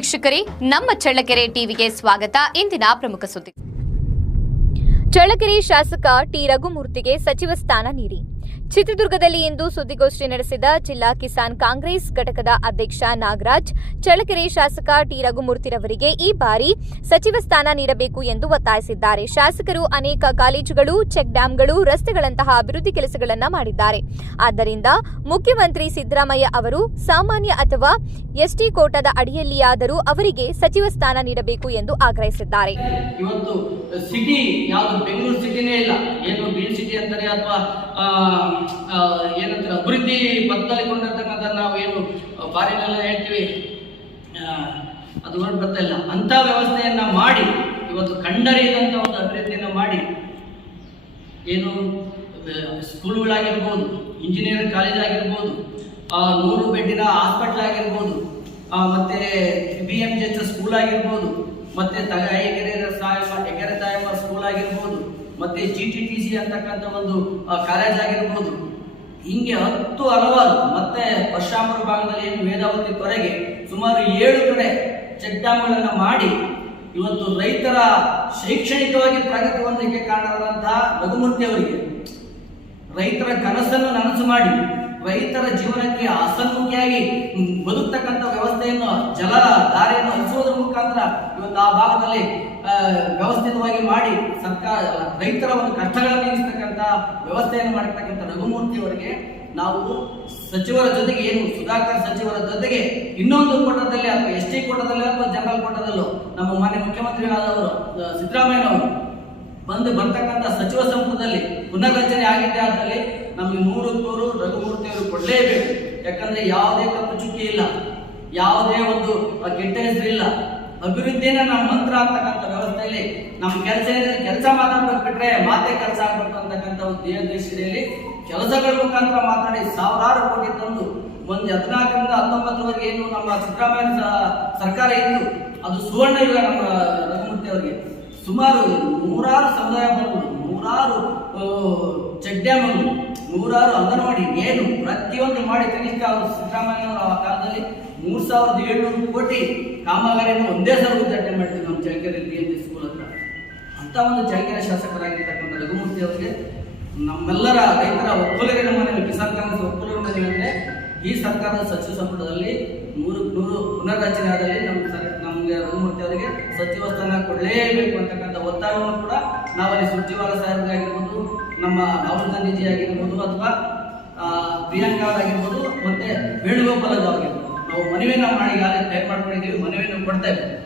ವೀಕ್ಷಕರೇ, ನಮ್ಮ ಚಳ್ಳಕೆರೆ ಟಿವಿಗೆ ಸ್ವಾಗತ. ಇಂದಿನ ಪ್ರಮುಖ ಸುದ್ದಿ. ಚಳ್ಳಕೆರೆ ಶಾಸಕ ಟಿ ರಘುಮೂರ್ತಿಗೆ ಸಚಿವ ಸ್ಥಾನ ನೀಡಿ. ಚಿತ್ರದುರ್ಗದಲ್ಲಿ ಇಂದು ಸುದ್ದಿಗೋಷ್ಠಿ ನಡೆಸಿದ ಜಿಲ್ಲಾ ಕಿಸಾನ್ ಕಾಂಗ್ರೆಸ್ ಘಟಕದ ಅಧ್ಯಕ್ಷ ನಾಗರಾಜ್, ಚಳ್ಳಕೆರೆ ಶಾಸಕ ಟಿ ರಘುಮೂರ್ತಿರವರಿಗೆ ಈ ಬಾರಿ ಸಚಿವ ಸ್ಥಾನ ನೀಡಬೇಕು ಎಂದು ಒತ್ತಾಯಿಸಿದ್ದಾರೆ. ಶಾಸಕರು ಅನೇಕ ಕಾಲೇಜುಗಳು, ಚೆಕ್ ಡ್ಯಾಂಗಳು, ರಸ್ತೆಗಳಂತಹ ಅಭಿವೃದ್ಧಿ ಕೆಲಸಗಳನ್ನು ಮಾಡಿದ್ದಾರೆ. ಆದ್ದರಿಂದ ಮುಖ್ಯಮಂತ್ರಿ ಸಿದ್ದರಾಮಯ್ಯ ಅವರು ಸಾಮಾನ್ಯ ಅಥವಾ ಎಸ್ಟಿ ಕೋಟಾದ ಅಡಿಯಲ್ಲಿಯಾದರೂ ಅವರಿಗೆ ಸಚಿವ ಸ್ಥಾನ ನೀಡಬೇಕು ಎಂದು ಆಗ್ರಹಿಸಿದ್ದಾರೆ. ಇವತ್ತು ಸಿಟಿ ಯಾವುದು ಬೆಂಗಳೂರು ಸಿಟಿನೇ ಇಲ್ಲ, ಏನು ಗ್ರೀನ್ ಸಿಟಿ ಅಂತಾರೆ ಅಥವಾ ಏನಂತಾರೆ ಅಭಿವೃದ್ಧಿ ಪಥದಲ್ಲಿ ಕೊಂಡಿರ್ತಕ್ಕಂಥ ನಾವು ಏನು ಫಾರಿನ್ ಎಲ್ಲ ಹೇಳ್ತೀವಿ, ಅದು ಬರ್ತಾ ಇಲ್ಲ. ಅಂತ ವ್ಯವಸ್ಥೆಯನ್ನ ಮಾಡಿ ಇವತ್ತು ಕಂಡರಿಯದಂತ ಒಂದು ಅಭಿವೃದ್ಧಿಯನ್ನು ಮಾಡಿ, ಏನು ಸ್ಕೂಲ್ಗಳಾಗಿರ್ಬೋದು, ಇಂಜಿನಿಯರಿಂಗ್ ಕಾಲೇಜ್ ಆಗಿರ್ಬೋದು, 100 ಬೆಡ್ಡಿನ ಹಾಸ್ಪಿಟಲ್ ಆಗಿರ್ಬೋದು, ಮತ್ತೆ BMJS ಸ್ಕೂಲ್ ಆಗಿರ್ಬೋದು, ಮತ್ತೆ ಹೆಗರೆ ತಾಯಮ್ಮ ಸ್ಕೂಲ್ ಆಗಿರ್ಬೋದು, ಮತ್ತೆ GTTC ಅಂತಕ್ಕಂಥ ಒಂದು ಕಾಲೇಜ್ ಆಗಿರ್ಬೋದು, ಹಿಂಗೆ 10 ಹಲವಾರು, ಮತ್ತೆ ಪಶ್ಚಿಮ ಭಾಗದಲ್ಲಿ ಏನು ವೇದಾವತಿ ತೊರೆಗೆ ಸುಮಾರು 7 ಕಡೆ ಚೆಕ್ ಡ್ಯಾಮ್ಗಳನ್ನು ಮಾಡಿ ಇವತ್ತು ರೈತರ ಶೈಕ್ಷಣಿಕವಾಗಿ ಪ್ರಗತಿ ಹೊಂದಲಿಕ್ಕೆ ಕಾರಣವಾದಂತಹ ರಘುಮೂರ್ತಿ ಅವರಿಗೆ ರೈತರ ಕನಸನ್ನು ನನಸು ಮಾಡಿ ರೈತರ ಜೀವನಕ್ಕೆ ಹಸನ್ಮುಖಿಯಾಗಿ ಬದುಕ್ತಕ್ಕಂಥ ವ್ಯವಸ್ಥೆಯನ್ನು ಜಲ ದಾರಿಯನ್ನು ಹರಿಸುವುದರ ಮುಖಾಂತರ ಇವತ್ತು ಆ ಭಾಗದಲ್ಲಿ ವ್ಯವಸ್ಥಿತವಾಗಿ ಮಾಡಿ ಸರ್ಕಾರ ರೈತರ ಒಂದು ಕಷ್ಟಗಳನ್ನು ನೀಗಿಸ್ತಕ್ಕಂಥ ವ್ಯವಸ್ಥೆಯನ್ನು ಮಾಡಿರ್ತಕ್ಕಂಥ ರಘುಮೂರ್ತಿ ಅವರಿಗೆ ನಾವು ಸಚಿವರ ಜೊತೆಗೆ ಏನು ಸುಧಾಕರ್ ಸಚಿವರ ಜೊತೆಗೆ ಇನ್ನೊಂದು ಕೋಟದಲ್ಲಿ ಅಥವಾ ST ಕೋಟದಲ್ಲಿ ಅಥವಾ ಜನರಲ್ ಕೋಟದಲ್ಲೂ ನಮ್ಮ ಮಾನ್ಯ ಮುಖ್ಯಮಂತ್ರಿಗಳಾದವರು ಸಿದ್ದರಾಮಯ್ಯನವರು ಬರ್ತಕ್ಕಂಥ ಸಚಿವ ಸಂಪುಟದಲ್ಲಿ ಪುನರ್ರಚನೆ ಆಗಿದ್ದೇ ಆದಲ್ಲಿ ನಮಗೆ 100 ರಘುಮೂರ್ತಿ ಅವರು ಕೊಡಲೇಬೇಕು. ಯಾಕಂದ್ರೆ ಯಾವುದೇ ಕಪ್ಪು ಚುಕ್ಕಿ ಇಲ್ಲ, ಯಾವುದೇ ಒಂದು ಕೆಟ್ಟ ಹೆಸರಿಲ್ಲ, ಅಭಿವೃದ್ಧಿನ ನಮ್ಮ ಮಂತ್ರ ಅಂತಕ್ಕಂಥ ವ್ಯವಸ್ಥೆಯಲ್ಲಿ ನಮ್ಮ ಕೆಲಸ ಮಾತಾಡ್ಬೇಕು ಬಿಟ್ರೆ ಮಾತೆ ಕೆಲಸ ಆಗ್ಬೇಕು ಅಂತಕ್ಕಂಥ ಒಂದು ದೇಶದಲ್ಲಿ ಕೆಲಸಗಳ ಮುಖಾಂತರ ಮಾತಾಡಿ ಸಾವಿರಾರು ಕೋಟಿ ತಂದು ಒಂದು 14ರಿಂದ 19ವರೆಗೆ ಏನು ನಮ್ಮ ಸಿದ್ದರಾಮಯ್ಯ ಸರ್ಕಾರ ಇತ್ತು, ಅದು ಸುವರ್ಣ ಯುಗ ನಮ್ಮ ರಘುಮೂರ್ತಿ ಅವರಿಗೆ. ಸುಮಾರು 100 ಸಮುದಾಯ ಭವನಗಳು, 100 ಚೆಕ್ ಡ್ಯಾಮ್ಗಳು, 100 ಅಂಗನವಾಡಿ, ಏನು ಪ್ರತಿಯೊಂದು ಮಾಡಿ ಕನಿಷ್ಠ ಅವರು ಸಿದ್ದರಾಮಯ್ಯ ಅವರ ಕಾಲದಲ್ಲಿ 3700 ಕೋಟಿ ಕಾಮಗಾರಿಯನ್ನು ಒಂದೇ ಸಲ ಉದ್ಘಾಟನೆ ಮಾಡ್ತೀವಿ ನಮ್ಮ ಚಳ್ಳಕೆರೆ BMJ ಸ್ಕೂಲ್ ಹತ್ರ. ಅಂತ ಒಂದು ಚಳ್ಳಕೆರೆ ಶಾಸಕರಾಗಿರ್ತಕ್ಕಂಥ ರಘುಮೂರ್ತಿ ಅವರಿಗೆ ನಮ್ಮೆಲ್ಲರ ರೈತರ ಒಕ್ಕಲಿಗರ ಮನೆಯಲ್ಲಿ ಕಿಸಾನ್ ಕಾಂಗ್ರೆಸ್ ಒಕ್ಕಲಿಗರ ಮನೆಯಲ್ಲಿ ಅಂದರೆ ಈ ಸರ್ಕಾರದ ಸಚಿವ ಸಂಪುಟದಲ್ಲಿ 100 ಪುನರ್ರಚನೆ ಆದಲ್ಲಿ ನಮಗೆ ರಘುಮೂರ್ತಿ ಅವರಿಗೆ ಸಚಿವ ಸ್ಥಾನ ಕೊಡಲೇಬೇಕು ಅಂತಕ್ಕಂಥ ಒತ್ತಾಯವನ್ನು ಕೂಡ ನಾವಲ್ಲಿ ಸುರ್ಜೇವಾಲಾ ಸಾಹೇಬ್ರಾಗಿರ್ಬೋದು, ನಮ್ಮ ರಾಹುಲ್ ಗಾಂಧೀಜಿ ಆಗಿರ್ಬೋದು, ಅಥವಾ ಪ್ರಿಯಾಂಕಾ ಅವರಾಗಿರ್ಬೋದು, ಮತ್ತೆ ವೇಣುಗೋಪಾಲ್ ಅವರಾಗಿರ್ಬೋದು, ನಾವು ಮನವಿಯನ್ನು ಮಾಡಿ ಈಗಾಗಲೇ ತಯಾರು ಮಾಡ್ಕೊಂಡಿದ್ದೀವಿ, ಮನವಿಯನ್ನು ಕೊಡ್ತಾ ಇದ್ದೀವಿ.